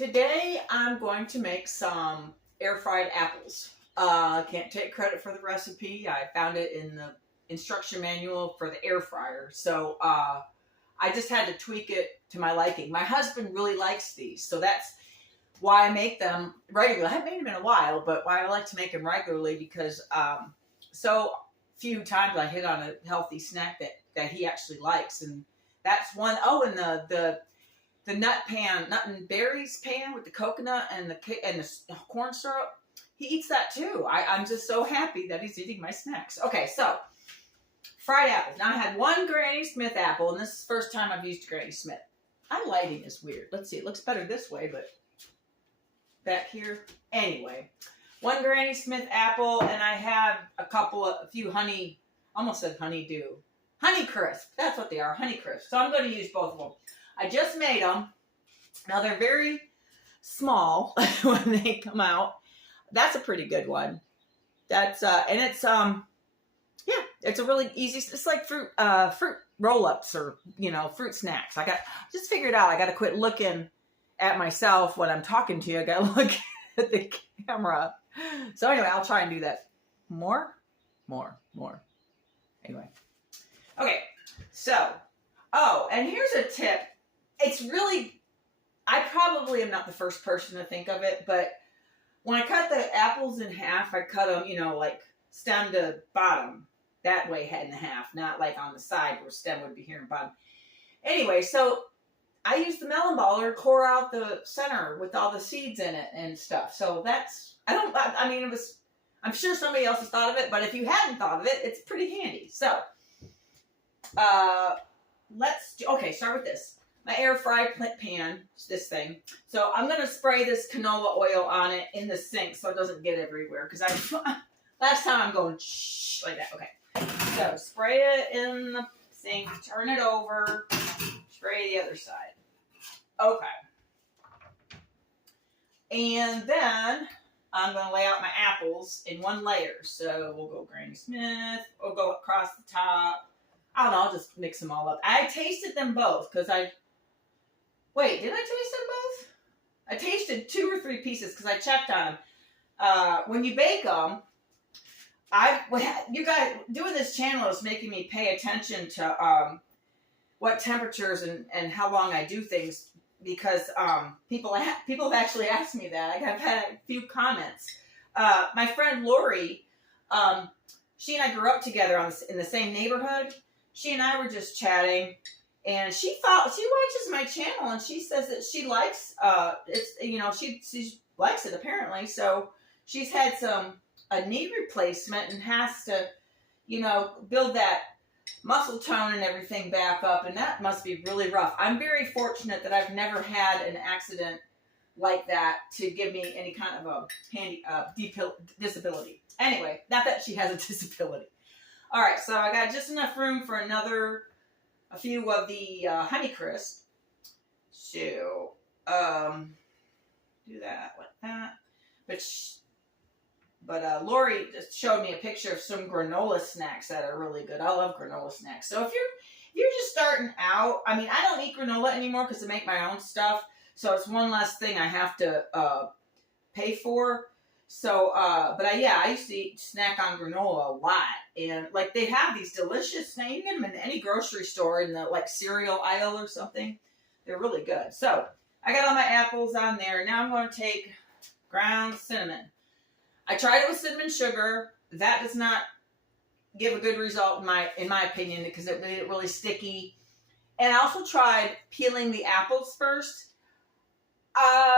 Today I'm going to make some air fried apples. Can't take credit for the recipe. I found it in the instruction manual for the air fryer. So I just had to tweak it to my liking. My husband really likes these, so that's why I make them regularly. I haven't made them in a while, but why I like to make them regularly because so few times I hit on a healthy snack that he actually likes, and that's one. Oh, and the nut and berries pan with the coconut and the corn syrup. He eats that too. I'm just so happy that he's eating my snacks. Okay, so fried apples. Now I had one Granny Smith apple, and this is the first time I've used Granny Smith. My lighting is weird. Let's see. It looks better this way, but back here. Anyway, one Granny Smith apple, and I have a few almost said honeydew. Honeycrisp. That's what they are, Honeycrisp. So I'm going to use both of them. I just made them. Now they're very small when they come out. That's a pretty good one. That's and it's yeah, it's a really easy. It's like fruit roll-ups or fruit snacks. Just figured out I got to quit looking at myself when I'm talking to you. I got to look at the camera. So anyway, I'll try and do that more. Anyway, okay. So, and here's a tip. It's really, I probably am not the first person to think of it, but when I cut the apples in half, I cut them, like stem to bottom, that way head in half, not like on the side where stem would be here and bottom. Anyway, so I used the melon baller to core out the center with all the seeds in it and stuff. So that's, I'm sure somebody else has thought of it, but if you hadn't thought of it, it's pretty handy. So, start with this. My air fry pan, this thing. So I'm going to spray this canola oil on it in the sink so it doesn't get everywhere. Because last time I'm going shh like that. Okay. So spray it in the sink, turn it over, spray the other side. Okay. And then I'm going to lay out my apples in one layer. So we'll go Granny Smith, we'll go across the top. I don't know, I'll just mix them all up. I tasted them both because wait, did I taste them both? I tasted 2 or 3 pieces because I checked on them. When you bake them, you guys doing this channel is making me pay attention to what temperatures and how long I do things because people have actually asked me that. I've had a few comments. My friend Lori, she and I grew up together in the same neighborhood. She and I were just chatting, and she watches my channel, and she says that she likes she likes it apparently. So she's had a knee replacement and has to build that muscle tone and everything back up, and that must be really rough. I'm very fortunate that I've never had an accident like that to give me any kind of a disability. Anyway, not that she has a disability. All right, so I got just enough room for a few of the Honeycrisp. So, do that like that. But Lori just showed me a picture of some granola snacks that are really good. I love granola snacks. So if you're just starting out, I don't eat granola anymore because I make my own stuff. So it's one less thing I have to pay for. So, I used to snack on granola a lot. And, they have these delicious snacks. You can get them in any grocery store in the, cereal aisle or something. They're really good. So, I got all my apples on there. Now I'm going to take ground cinnamon. I tried it with cinnamon sugar. That does not give a good result, in my opinion, because it made it really sticky. And I also tried peeling the apples first.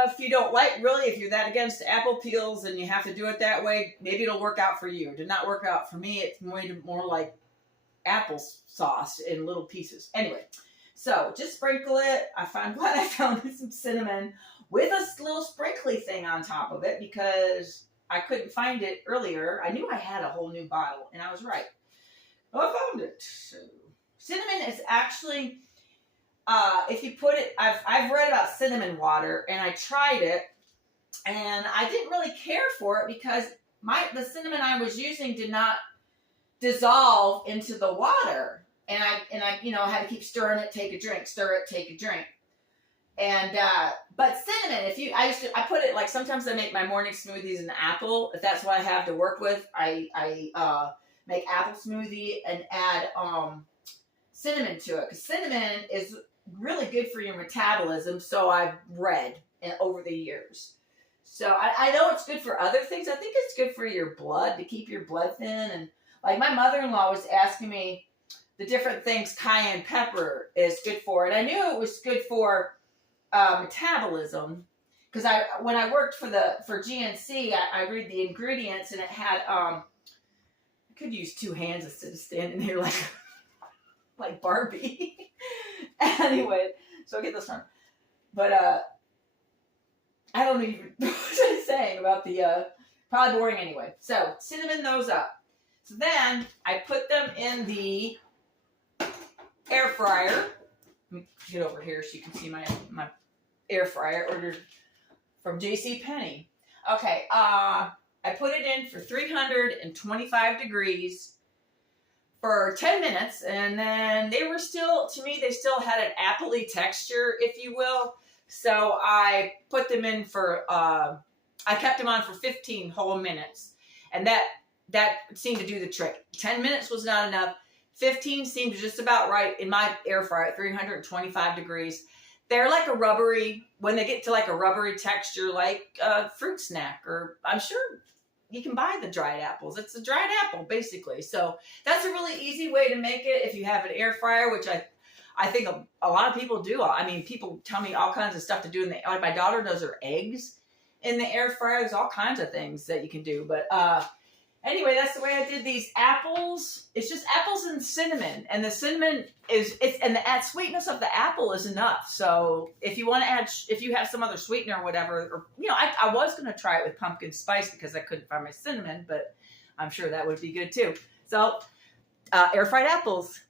If you don't if you're that against apple peels and you have to do it that way, maybe it'll work out for you. It did not work out for me. It's more like applesauce in little pieces. Anyway, so just sprinkle it. I found some cinnamon with a little sprinkly thing on top of it because I couldn't find it earlier. I knew I had a whole new bottle, and I was right. I found it. So, cinnamon is actually... if you put it, I've read about cinnamon water, and I tried it, and I didn't really care for it because the cinnamon I was using did not dissolve into the water, and I had to keep stirring it, take a drink, stir it, take a drink. And but cinnamon, I put it like sometimes I make my morning smoothies in apple. If that's what I have to work with, I make apple smoothie and add cinnamon to it because cinnamon is really good for your metabolism. So I've read over the years. So I know it's good for other things. I think it's good for your blood to keep your blood thin. And like my mother-in-law was asking me the different things cayenne pepper is good for, and I knew it was good for metabolism because when I worked for GNC, I read the ingredients and it had I could use two hands instead of standing here like Barbie. Anyway, so I'll get this one. But I don't even know what I'm saying about the probably boring anyway. So cinnamon those up. So then I put them in the air fryer. Let me get over here so you can see my air fryer ordered from JCPenney. Okay, I put it in for 325 degrees for 10 minutes, and then they still had an appley texture, if you will. So I put them in for, I kept them on for 15 whole minutes, and that seemed to do the trick. 10 minutes was not enough. 15 seemed just about right in my air fryer at 325 degrees. They're like a rubbery, when they get to like a rubbery texture, like a fruit snack, or I'm sure you can buy the dried apples. It's a dried apple, basically. So that's a really easy way to make it if you have an air fryer, which I think a lot of people do. I mean, people tell me all kinds of stuff to do. Like my daughter does her eggs in the air fryer. There's all kinds of things that you can do. But anyway, that's the way I did these apples. It's just apples and cinnamon. And the cinnamon and the sweetness of the apple is enough. So if you want to add, if you have some other sweetener or whatever, or, I was going to try it with pumpkin spice because I couldn't find my cinnamon, but I'm sure that would be good too. So air fried apples.